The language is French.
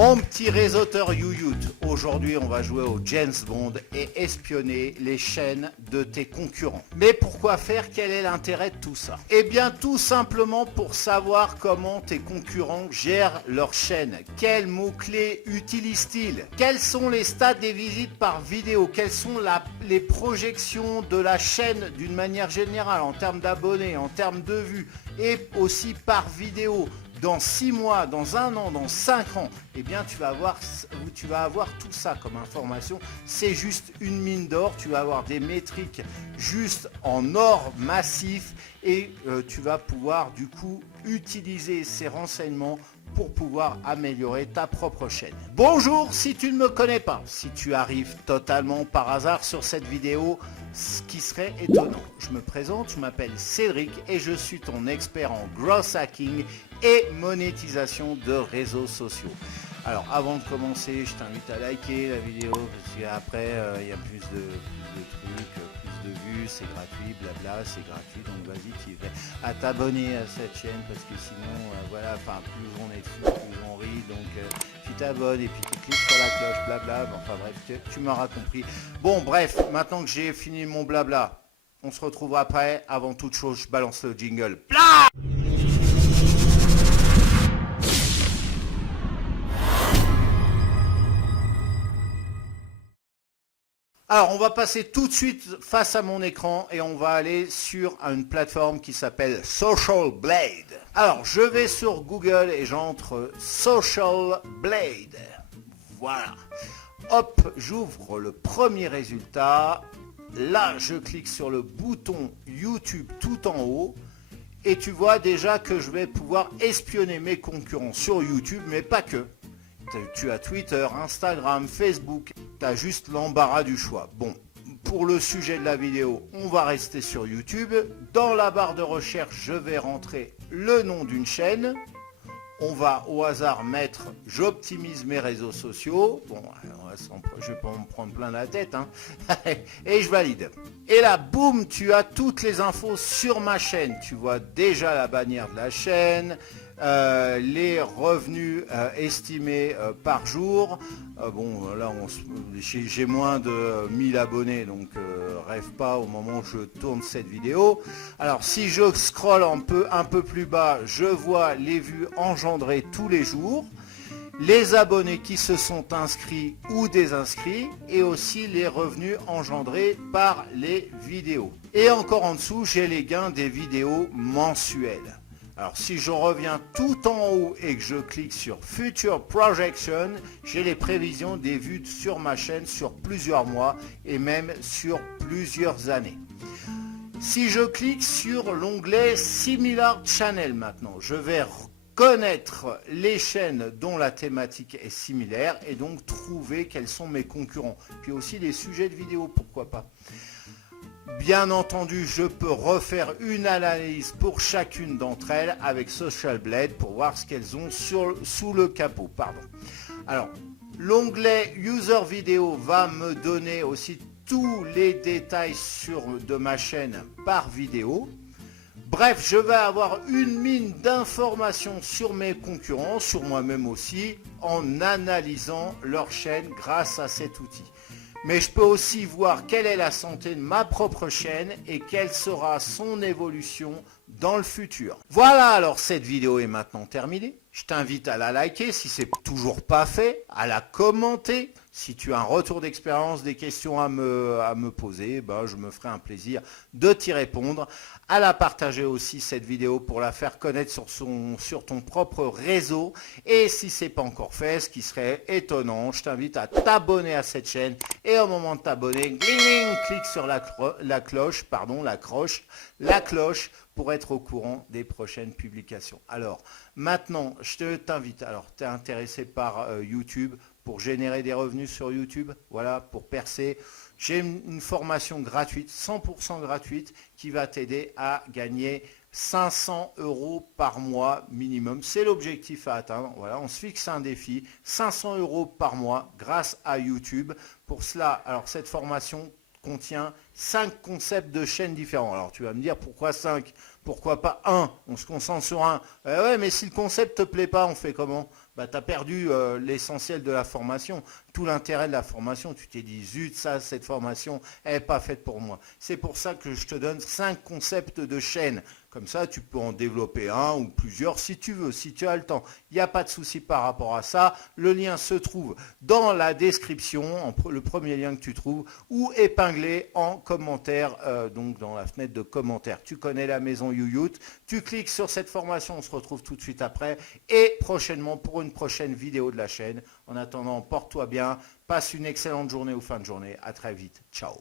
Mon petit réseauteur YouYout, aujourd'hui on va jouer au James Bond et espionner les chaînes de tes concurrents. Mais pourquoi faire? Quel est l'intérêt de tout ça? Eh bien tout simplement pour savoir comment tes concurrents gèrent leurs chaînes. Quels mots-clés utilisent-ils? Quels sont les stats des visites par vidéo? Quelles sont les projections de la chaîne d'une manière générale en termes d'abonnés, en termes de vues et aussi par vidéo? Dans 6 mois, dans 1 an, dans 5 ans, eh bien tu vas avoir tout ça comme information. C'est juste une mine d'or, tu vas avoir des métriques juste en or massif et tu vas pouvoir du coup utiliser ces renseignements pour pouvoir améliorer ta propre chaîne. Bonjour, si tu ne me connais pas, si tu arrives totalement par hasard sur cette vidéo, ce qui serait étonnant. Je me présente, je m'appelle Cédric et je suis ton expert en growth hacking et monétisation de réseaux sociaux. Alors avant de commencer, je t'invite à liker la vidéo parce qu'après il y a plus de trucs, plus de vues, c'est gratuit, blabla, c'est gratuit, donc vas-y tu fais à t'abonner à cette chaîne parce que sinon voilà, enfin plus on est fou, plus on rit, donc tu t'abonnes et puis tu cliques sur la cloche, blabla, enfin bref, tu m'auras compris. Bon bref, maintenant que j'ai fini mon blabla, on se retrouve après. Avant toute chose, je balance le jingle. Blah. Alors, on va passer tout de suite face à mon écran et on va aller sur une plateforme qui s'appelle Social Blade. Alors, je vais sur Google et j'entre Social Blade. Voilà. Hop, j'ouvre le premier résultat. Là, je clique sur le bouton YouTube tout en haut. Et tu vois déjà que je vais pouvoir espionner mes concurrents sur YouTube, mais pas que. Tu as Twitter, Instagram, Facebook, tu as juste l'embarras du choix. Bon, pour le sujet de la vidéo, on va rester sur YouTube. Dans la barre de recherche, je vais rentrer le nom d'une chaîne. On va au hasard mettre « J'optimise mes réseaux sociaux ». Bon, je vais pas me prendre plein la tête, hein. Et je valide. Et là, boum, tu as toutes les infos sur ma chaîne. Tu vois déjà la bannière de la chaîne, les revenus estimés par jour. Bon, là, j'ai moins de 1000 abonnés, donc rêve pas au moment où je tourne cette vidéo. Alors, si je scrolle un peu plus bas, je vois les vues engendrées tous les jours, les abonnés qui se sont inscrits ou désinscrits et aussi les revenus engendrés par les vidéos. Et encore en dessous, j'ai les gains des vidéos mensuelles. Alors si je reviens tout en haut et que je clique sur Future Projection, j'ai les prévisions des vues sur ma chaîne sur plusieurs mois et même sur plusieurs années. Si je clique sur l'onglet Similar Channel maintenant, je vais connaître les chaînes dont la thématique est similaire et donc trouver quels sont mes concurrents. Puis aussi les sujets de vidéo, pourquoi pas. Bien entendu, je peux refaire une analyse pour chacune d'entre elles avec Social Blade pour voir ce qu'elles ont sous le capot. Pardon. Alors, l'onglet User Video va me donner aussi tous les détails de ma chaîne par vidéo. Bref, je vais avoir une mine d'informations sur mes concurrents, sur moi-même aussi, en analysant leur chaîne grâce à cet outil. Mais je peux aussi voir quelle est la santé de ma propre chaîne et quelle sera son évolution dans le futur. Voilà, alors cette vidéo est maintenant terminée. Je t'invite à la liker si ce n'est toujours pas fait, à la commenter. Si tu as un retour d'expérience, des questions à me poser, ben, je me ferai un plaisir de t'y répondre. À la partager aussi cette vidéo pour la faire connaître sur ton propre réseau. Et si ce n'est pas encore fait, ce qui serait étonnant, je t'invite à t'abonner à cette chaîne. Et au moment de t'abonner, clique sur la cloche pour être au courant des prochaines publications. Alors, maintenant, je t'invite, alors tu es intéressé par YouTube, pour générer des revenus sur YouTube, voilà, pour percer. J'ai une formation gratuite, 100% gratuite, qui va t'aider à gagner 500 € par mois minimum. C'est l'objectif à atteindre. Voilà, on se fixe un défi, 500 € par mois grâce à YouTube. Pour cela, alors cette formation contient 5 concepts de chaînes différents. Alors tu vas me dire pourquoi 5 ? Pourquoi pas un? On se concentre sur un. Ouais, mais si le concept te plaît pas, on fait comment? bah, tu as perdu l'essentiel de la formation, tout l'intérêt de la formation. Tu t'es dit, zut, cette formation, elle n'est pas faite pour moi. C'est pour ça que je te donne 5 concepts de chaîne. Comme ça, tu peux en développer un ou plusieurs si tu veux, si tu as le temps. Il n'y a pas de souci par rapport à ça. Le lien se trouve dans la description, le premier lien que tu trouves, ou épinglé en commentaire, donc dans la fenêtre de commentaires. Tu connais la maison YouYout. Tu cliques sur cette formation, on se retrouve tout de suite après et prochainement pour une prochaine vidéo de la chaîne. En attendant, porte-toi bien, passe une excellente journée ou fin de journée. À très vite. Ciao.